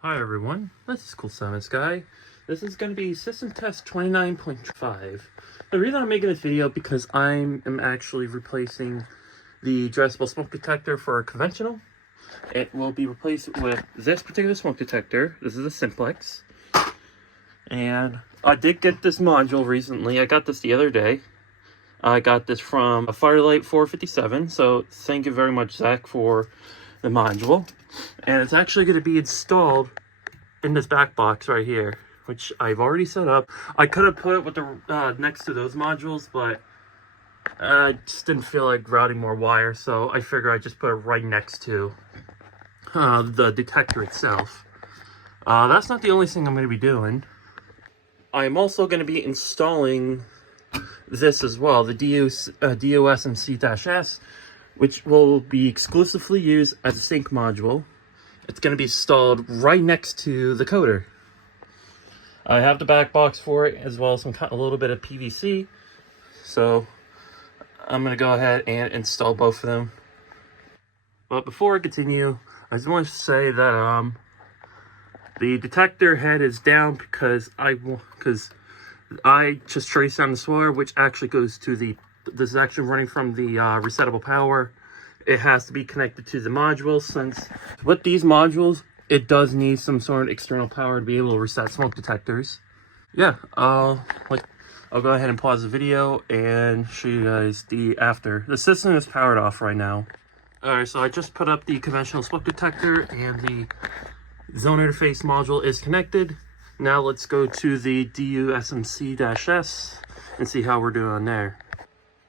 Hi everyone, this is Cool Science Guy. This is going to be System Test 29.5. The reason I'm making this video because I am actually replacing the addressable smoke detector for a conventional. It will be replaced with this particular smoke detector. This is a simplex. And I did get this module recently. I got this the other day. I got this from a Firelight 457, so thank you very much, Zach, for the module. And it's actually going to be installed in this back box right here, which I've already set up. I could have put it with the next to those modules, but I just didn't feel like routing more wire, so I figured I'd just put it right next to the detector itself. That's not the only thing I'm going to be doing. I'm also going to be installing this as well, the DUSMC-S, which will be exclusively used as a sync module. It's going to be installed right next to the coder. I have the back box for it, as well as a little bit of PVC. So I'm going to go ahead and install both of them. But before I continue, I just want to say that the detector head is down because I just traced down the wire, which actually goes to this is actually running from the resettable power. It has to be connected to the module, since with these modules, it does need some sort of external power to be able to reset smoke detectors. Yeah, I'll go ahead and pause the video and show you guys the after. The system is powered off right now. Alright, so I just put up the conventional smoke detector and the zone interface module is connected. Now let's go to the DUSMC-S and see how we're doing on there.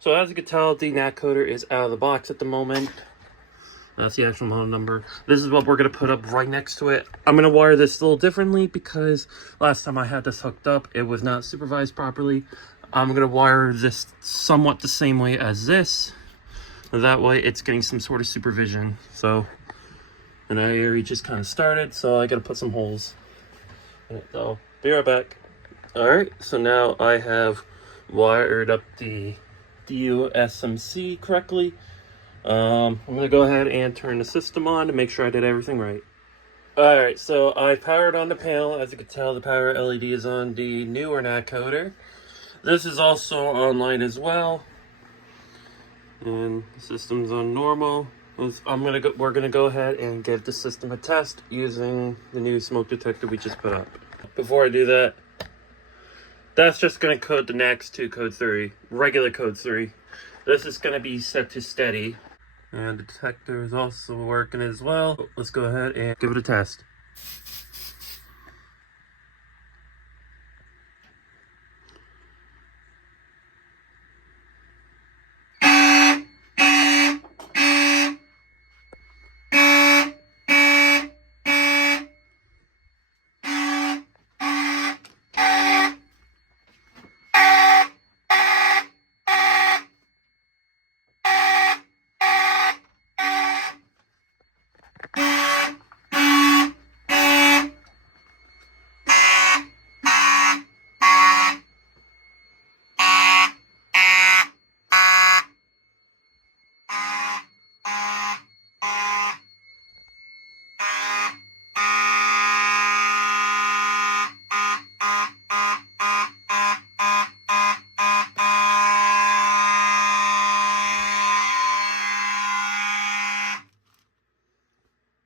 So as you can tell, the NAT coder is out of the box at the moment. That's the actual model number. This is what we're going to put up right next to it. I'm going to wire this a little differently because last time I had this hooked up, it was not supervised properly. I'm going to wire this somewhat the same way as this. That way it's getting some sort of supervision. So, and I already just kind of started, so I got to put some holes in it. So, be right back. Alright, so now I have wired up the DUSMC correctly. I'm going to go ahead and turn the system on to make sure I did everything right. Alright, so I powered on the panel. As you can tell, the power LED is on the newer NAT coder. This is also online as well. And the system's on normal. We're gonna go ahead and give the system a test using the new smoke detector we just put up. Before I do that, that's just gonna code the next to code 3, regular code 3. This is gonna be set to steady. And the detector is also working as well. Let's go ahead and give it a test.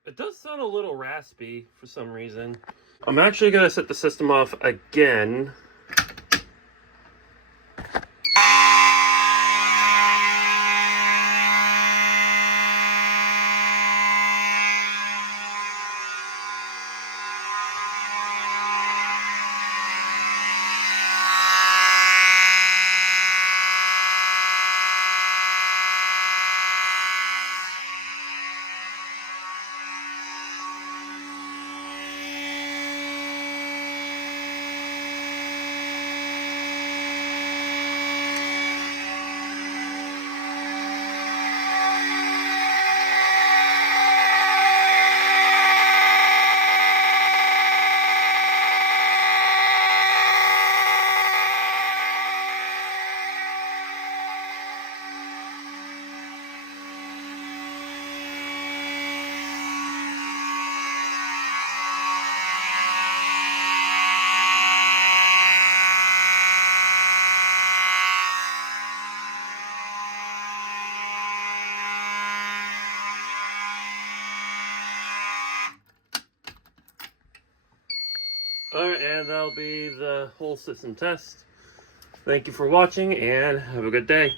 It does sound a little raspy for some reason. I'm actually going to set the system off again. Alright, and that'll be the whole system test. Thank you for watching, and have a good day.